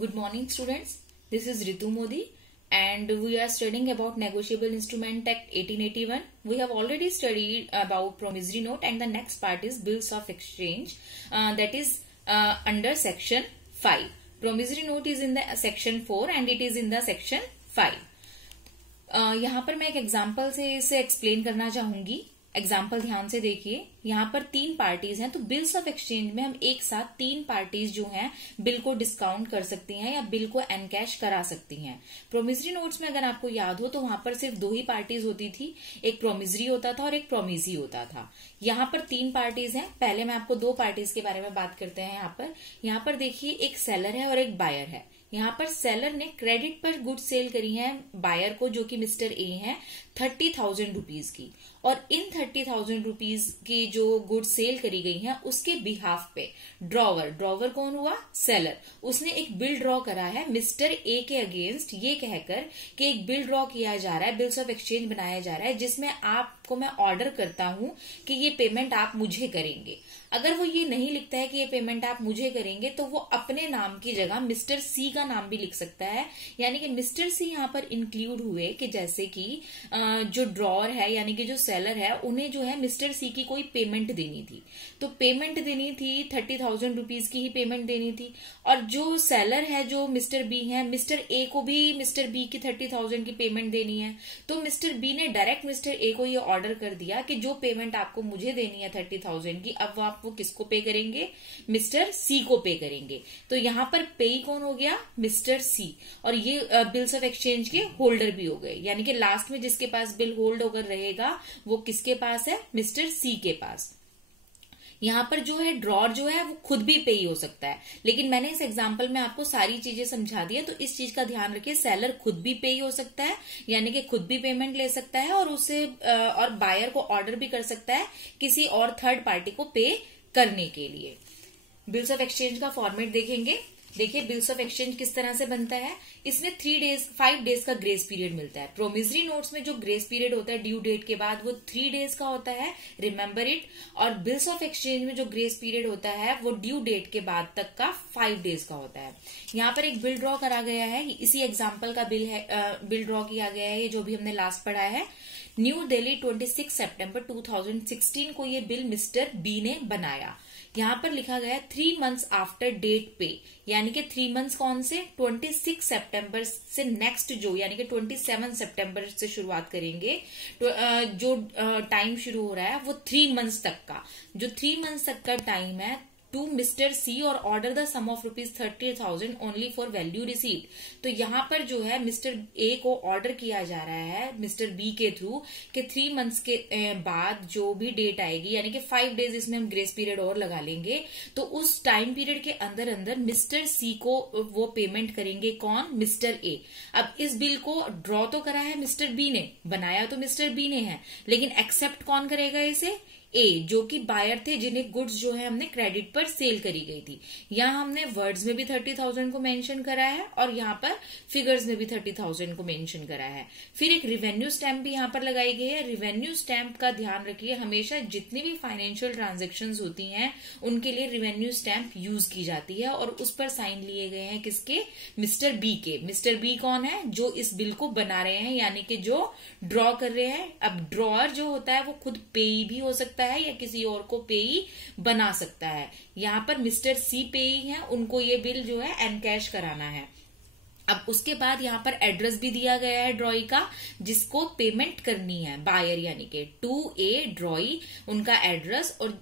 Good morning, students. This is Ritu Modi, and we are studying about Negotiable Instrument Act 1881. We have already studied about promissory note, and the next part is bills of exchange. That is under section 5. Promissory note is in the section 4, and it is in the section 5. यहाँ पर मैं एक example से इसे explain करना चाहूंगी. Example ध्यान से देखिए. यहाँ पर 3 पार्टीज हैं, तो बिल्स ऑफ एक्सचेंज में हम एक साथ 3 पार्टीज जो हैं बिल को डिस्काउंट कर सकती हैं या बिल को एनकैश करा सकती हैं. प्रोमिसरी नोट्स में अगर आपको याद हो तो वहां पर सिर्फ 2 ही पार्टीज होती थी. एक प्रोमिसरी होता था और एक प्रोमिसी होता था. यहाँ पर 3 पार्टीज हैं. पहले मैं आपको 2 पार्टीज के बारे में बात करते हैं. यहाँ पर देखिए एक सेलर है और एक बायर है. यहाँ पर सेलर ने क्रेडिट पर गुड सेल करी है बायर को, जो कि मिस्टर ए है, 30,000 रुपीज की. और इन 30,000 रुपीज की जो गुड सेल करी गई है उसके बिहाफ पे ड्रॉवर कौन हुआ? सेलर. उसने एक बिल ड्रॉ करा है मिस्टर ए के अगेंस्ट, ये कहकर कि एक बिल ड्रॉ किया जा रहा है, बिल्स ऑफ एक्सचेंज बनाया जा रहा है, जिसमें आपको मैं ऑर्डर करता हूं कि ये पेमेंट आप मुझे करेंगे. अगर वो ये नहीं लिखता है कि ये पेमेंट आप मुझे करेंगे तो वो अपने नाम की जगह मिस्टर सी का नाम भी लिख सकता है. यानी कि मिस्टर सी यहाँ पर इंक्लूड हुए कि जैसे कि जो ड्रॉअर है यानी कि जो सेलर है उन्हें जो है मिस्टर सी की कोई पेमेंट देनी थी. तो पेमेंट देनी थी 30,000 रुपीज की ही पेमेंट देनी थी. और जो सेलर है जो मिस्टर बी है, मिस्टर ए को भी मिस्टर बी की 30,000 की पेमेंट देनी है. तो मिस्टर बी ने डायरेक्ट मिस्टर ए को ये ऑर्डर कर दिया कि जो पेमेंट आपको मुझे देनी है 30,000 की, अब आप वो किसको पे करेंगे? मिस्टर सी को पे करेंगे. तो यहाँ पर पेई कौन हो गया? Mister C. और ये बिल्स ऑफ एक्सचेंज के होल्डर भी हो गए. यानी कि लास्ट में जिसके पास बिल होल्ड होकर रहेगा वो किसके पास है? मिस्टर सी के पास. यहाँ पर जो है ड्रॉर जो है वो खुद भी पे हो सकता है, लेकिन मैंने इस एग्जांपल में आपको सारी चीजें समझा दी है, तो इस चीज का ध्यान रखिए. सेलर खुद भी पे हो सकता है, यानी कि खुद भी पेमेंट ले सकता है, और उसे और बायर को ऑर्डर भी कर सकता है किसी और थर्ड पार्टी को पे करने के लिए. बिल्स ऑफ एक्सचेंज का फॉर्मेट देखेंगे. देखिए बिल्स ऑफ एक्सचेंज किस तरह से बनता है. इसमें 5 डेज का ग्रेस पीरियड मिलता है. प्रोमिसरी नोट्स में जो ग्रेस पीरियड होता है ड्यू डेट के बाद वो 3 डेज का होता है, रिमेंबर इट. और बिल्स ऑफ एक्सचेंज में जो ग्रेस पीरियड होता है वो ड्यू डेट के बाद तक का 5 डेज का होता है. यहाँ पर एक बिल ड्रॉ करा गया है, इसी एग्जाम्पल का बिल ड्रॉ किया गया है, ये जो भी हमने लास्ट पढ़ा है. न्यू दिल्ली 26 सितंबर 2016 को ये बिल मिस्टर बी ने बनाया. यहाँ पर लिखा गया 3 मंथ्स आफ्टर डेट पे, यानी कि 3 मंथ्स कौन से? 26 सितंबर से नेक्स्ट जो यानी कि 27 सितंबर से शुरुआत करेंगे. जो टाइम शुरू हो रहा है वो 3 मंथ्स तक का, जो 3 मंथ्स तक का टाइम है, टू मिस्टर सी और order the sum of ₹30,000 only for value receipt. तो यहाँ पर जो है मिस्टर ए को ऑर्डर किया जा रहा है मिस्टर बी के थ्रू कि 3 मंथ्स के बाद जो भी डेट आएगी, यानी कि 5 डेज इसमें हम ग्रेस पीरियड और लगा लेंगे, तो उस टाइम पीरियड के अंदर अंदर मिस्टर सी को वो पेमेंट करेंगे. कौन? Mister A. अब इस बिल को ड्रॉ तो करा है मिस्टर बी ने, बनाया तो मिस्टर बी ने है, लेकिन एक्सेप्ट कौन करेगा इसे? ए, जो कि बायर थे जिन्हें गुड्स जो है हमने क्रेडिट पर सेल करी गई थी. यहाँ हमने वर्ड्स में भी 30,000 को मेंशन करा है और यहाँ पर फिगर्स में भी 30,000 को मेंशन करा है. फिर एक रिवेन्यू स्टैंप भी यहाँ पर लगाई गई है. रिवेन्यू स्टैंप का ध्यान रखिए, हमेशा जितनी भी फाइनेंशियल ट्रांजेक्शन्स होती हैं उनके लिए रिवेन्यू स्टैंप यूज की जाती है, और उस पर साइन लिए गए हैं किसके? मिस्टर बी के. मिस्टर बी कौन है? जो इस बिल को बना रहे हैं, यानी कि जो ड्रॉ कर रहे हैं. अब ड्रॉअर जो होता है वो खुद पेई भी हो सकता है या किसी और को पेई बना सकता है. यहाँ पर मिस्टर सी पेई है, उनको ये बिल जो है एनकैश कराना है. अब उसके बाद यहाँ पर एड्रेस भी दिया गया है ड्रॉई का, जिसको पेमेंट करनी है बायर, यानी कि 2A ड्रॉई, उनका एड्रेस और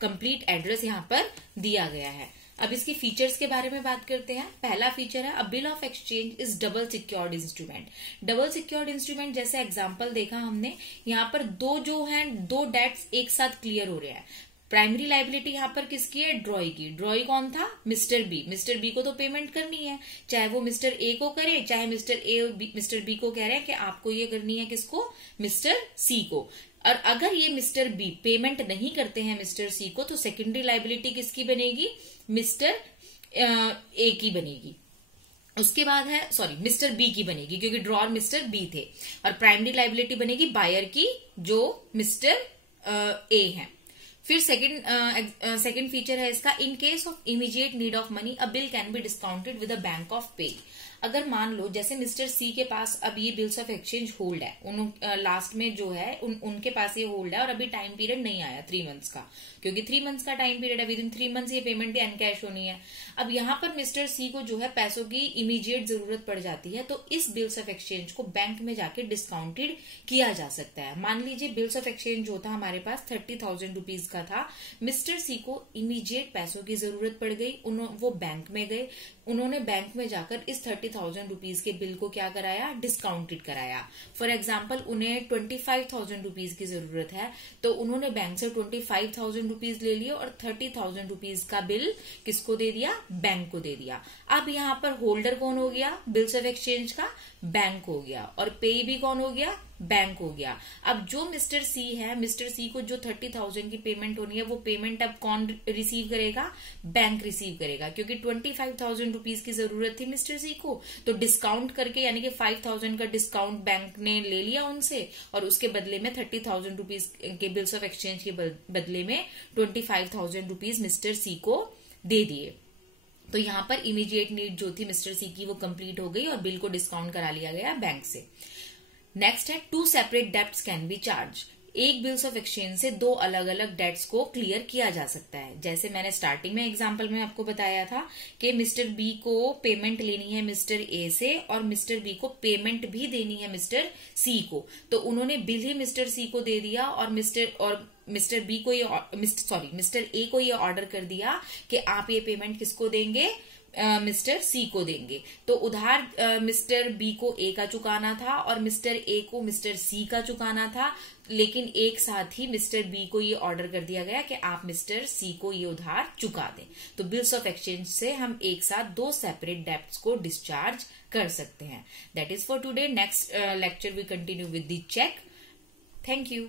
कंप्लीट एड्रेस यहाँ पर दिया गया है. अब इसके फीचर्स के बारे में बात करते हैं. पहला फीचर है, अ bill of exchange is double secured instrument. Double secured instrument जैसे एग्जांपल देखा हमने, यहाँ पर दो डेट्स एक साथ क्लियर हो रहे हैं. प्राइमरी लाइबिलिटी यहाँ पर किसकी है? ड्रॉई की. ड्रॉई कौन था? Mister B. मिस्टर बी को तो पेमेंट करनी है, चाहे वो मिस्टर ए को करे, चाहे मिस्टर बी को कह रहे हैं कि आपको ये करनी है. किसको? मिस्टर सी को. और अगर ये मिस्टर बी पेमेंट नहीं करते हैं मिस्टर सी को, तो सेकेंडरी लाइबिलिटी किसकी बनेगी? मिस्टर ए की बनेगी. उसके बाद है मिस्टर बी की बनेगी, क्योंकि ड्रॉअर मिस्टर बी थे. और प्राइमरी लाइबिलिटी बनेगी बायर की, जो मिस्टर ए है. फिर सेकंड फीचर है इसका, in case of immediate need of money a bill can be discounted with a bank of पे। अगर मान लो जैसे मिस्टर सी के पास अब ये बिल्स ऑफ एक्सचेंज होल्ड है, लास्ट में जो है उनके पास ये होल्ड है और अभी टाइम पीरियड नहीं आया 3 मंथ्स का, क्योंकि 3 मंथ्स का टाइम पीरियड है, विद इन 3 मंथ्स ये पेमेंट एनकैश होनी है। अब यहाँ पर मिस्टर सी को जो है पैसों की इमीडिएट जरूरत पड़ जाती है, तो इस बिल्स ऑफ एक्सचेंज को बैंक में जाके डिस्काउंटेड किया जा सकता है। मान लीजिए बिल्स ऑफ एक्सचेंज जो था हमारे पास 30,000 रुपीज का था, मिस्टर सी को इमीडिएट पैसों की जरूरत पड़ गई, वो बैंक में गए, उन्होंने बैंक में जाकर इस 30,000 रुपीज के बिल को क्या कराया, डिस्काउंटेड कराया। फॉर एग्जाम्पल उन्हें 25,000 रुपीज की जरूरत है, तो उन्होंने बैंक से 25,000 रुपीज ले लिए और 30,000 रुपीज का बिल किसको दे दिया, बैंक को दे दिया। अब यहाँ पर होल्डर कौन हो गया बिल्स ऑफ एक्सचेंज का, बैंक हो गया, और पे भी कौन हो गया, बैंक हो गया। अब जो मिस्टर सी है, मिस्टर सी को जो 30,000 की पेमेंट होनी है, वो पेमेंट अब कौन रिसीव करेगा, बैंक रिसीव करेगा, क्योंकि 25,000 रुपीज की जरूरत थी मिस्टर सी को, तो डिस्काउंट करके यानी कि 5,000 का डिस्काउंट बैंक ने ले लिया उनसे, और उसके बदले में 30,000 रुपीज के बिल्स ऑफ एक्सचेंज के बदले में 25,000 रुपीज मिस्टर सी को दे दिए। तो यहाँ पर इमीडिएट नीड जो थी मिस्टर सी की वो कंप्लीट हो गई और बिल को डिस्काउंट करा लिया गया बैंक से। नेक्स्ट है, 2 separate debts can be charge. एक बिल्स ऑफ एक्सचेंज से 2 अलग अलग डेट्स को क्लियर किया जा सकता है। जैसे मैंने स्टार्टिंग में एग्जांपल में आपको बताया था कि मिस्टर बी को पेमेंट लेनी है मिस्टर ए से और मिस्टर बी को पेमेंट भी देनी है मिस्टर सी को, तो उन्होंने बिल ही मिस्टर सी को दे दिया और मिस्टर बी को मिस्टर ए को ये ऑर्डर कर दिया कि आप ये पेमेंट किसको देंगे, मिस्टर सी को देंगे। तो उधार मिस्टर बी को ए का चुकाना था और मिस्टर ए को मिस्टर सी का चुकाना था, लेकिन एक साथ ही मिस्टर बी को ये ऑर्डर कर दिया गया कि आप मिस्टर सी को ये उधार चुका दें। तो बिल्स ऑफ एक्सचेंज से हम एक साथ 2 सेपरेट डेब्ट्स को डिस्चार्ज कर सकते हैं। That is for today. Next lecture we continue with the check. Thank you.